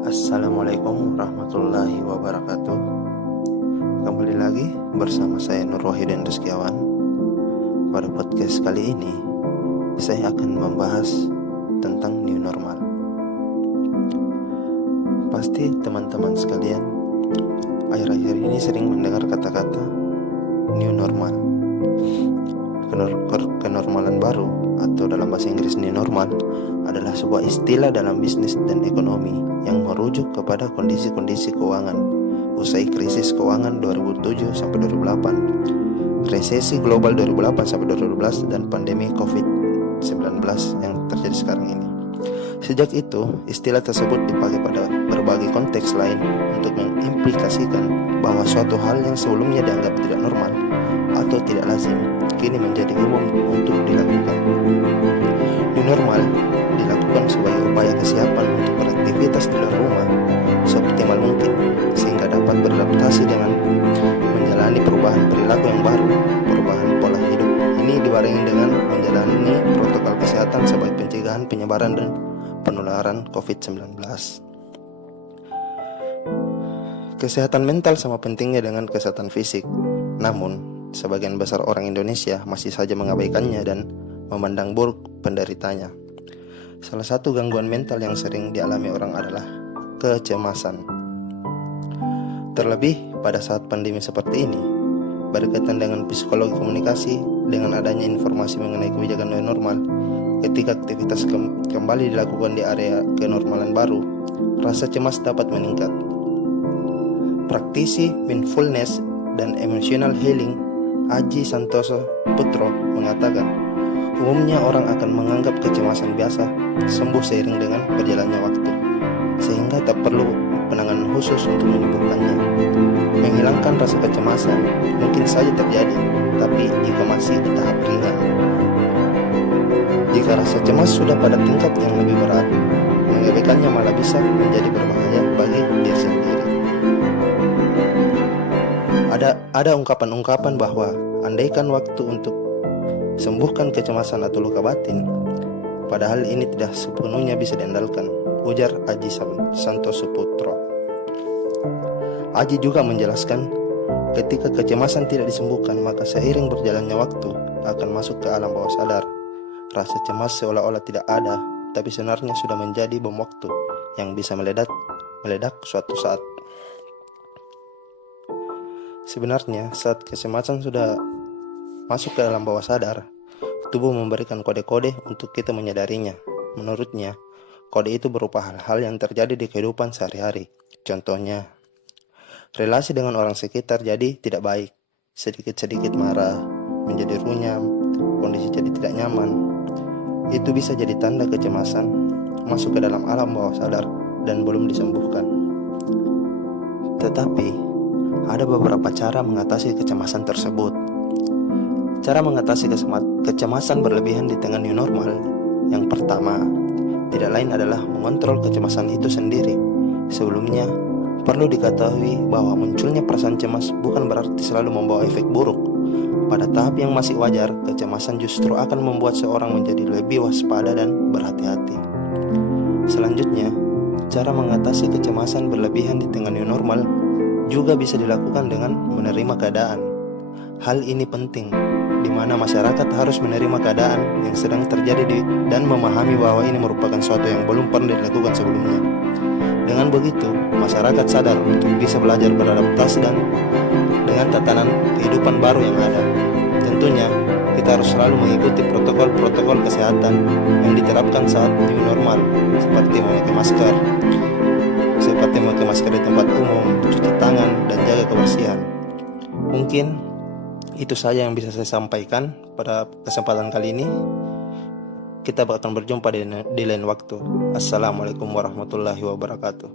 Assalamualaikum warahmatullahi wabarakatuh. Kembali lagi bersama saya Nur Wahidin Rizkiawan. Pada podcast kali ini saya akan membahas tentang new normal. Pasti teman-teman sekalian akhir-akhir ini sering mendengar kata-kata new normal. Kenormalan baru atau dalam bahasa Inggris new normal adalah sebuah istilah dalam bisnis dan ekonomi yang merujuk kepada kondisi-kondisi keuangan usai krisis keuangan 2007-2008, resesi global 2008-2012, dan pandemi COVID-19 yang terjadi sekarang ini. Sejak itu, istilah tersebut dipakai pada berbagai konteks lain untuk mengimplikasikan bahwa suatu hal yang sebelumnya dianggap tidak normal atau tidak lazim kini menjadi umum untuk dilakukan. New normal dilakukan sebagai upaya kesiapan untuk beraktivitas di luar rumah seoptimal mungkin sehingga dapat beradaptasi dengan menjalani perubahan perilaku yang baru. Perubahan pola hidup ini dibarengi dengan menjalani protokol kesehatan sebagai pencegahan penyebaran dan penularan COVID-19. Kesehatan mental sama pentingnya dengan kesehatan fisik. Namun, sebagian besar orang Indonesia masih saja mengabaikannya dan memandang buruk penderitanya. Salah satu gangguan mental yang sering dialami orang adalah kecemasan. Terlebih pada saat pandemi seperti ini, berkaitan dengan psikologi komunikasi dengan adanya informasi mengenai kebijakan new normal, ketika aktivitas kembali dilakukan di area kenormalan baru, rasa cemas dapat meningkat. Praktisi mindfulness dan emotional healing Aji Santoso Putro mengatakan, umumnya orang akan menganggap kecemasan biasa sembuh seiring dengan berjalannya waktu, sehingga tak perlu penanganan khusus untuk menyembuhkannya. Menghilangkan rasa kecemasan mungkin saja terjadi, tapi jika masih di tahap ringan. Jika rasa cemas sudah pada tingkat yang lebih berat, mengabaikannya malah bisa menjadi berbahaya bagi diri sendiri. Ada ungkapan-ungkapan bahwa andaikan waktu untuk sembuhkan kecemasan atau luka batin, padahal ini tidak sepenuhnya bisa diandalkan, ujar Aji Santoso Putro. Aji juga menjelaskan, ketika kecemasan tidak disembuhkan, maka seiring berjalannya waktu akan masuk ke alam bawah sadar. Rasa cemas seolah-olah tidak ada, tapi sebenarnya sudah menjadi bom waktu yang bisa meledak suatu saat. Sebenarnya saat kecemasan sudah masuk ke dalam bawah sadar, tubuh memberikan kode-kode untuk kita menyadarinya. Menurutnya, kode itu berupa hal-hal yang terjadi di kehidupan sehari-hari. Contohnya, relasi dengan orang sekitar jadi tidak baik, sedikit-sedikit marah, menjadi runyam, kondisi jadi tidak nyaman. Itu bisa jadi tanda kecemasan masuk ke dalam alam bawah sadar dan belum disembuhkan. Tetapi, ada beberapa cara mengatasi kecemasan tersebut. Cara mengatasi kecemasan berlebihan di tengah new normal. Yang pertama, tidak lain adalah mengontrol kecemasan itu sendiri. Sebelumnya, perlu diketahui bahwa munculnya perasaan cemas bukan berarti selalu membawa efek buruk. Pada tahap yang masih wajar, kecemasan justru akan membuat seorang menjadi lebih waspada dan berhati-hati. Selanjutnya, cara mengatasi kecemasan berlebihan di tengah new normal juga bisa dilakukan dengan menerima keadaan. Hal ini penting, di mana masyarakat harus menerima keadaan yang sedang terjadi dan memahami bahwa ini merupakan suatu yang belum pernah dilakukan sebelumnya. Dengan begitu, masyarakat sadar untuk bisa belajar beradaptasi dan dengan tatanan kehidupan baru yang ada. Tentunya, kita harus selalu mengikuti protokol-protokol kesehatan yang diterapkan saat new normal, seperti memakai masker di tempat umum, cuci tangan, dan jaga kebersihan. Mungkin itu saja yang bisa saya sampaikan pada kesempatan kali ini. Kita akan berjumpa di lain waktu. Assalamualaikum warahmatullahi wabarakatuh.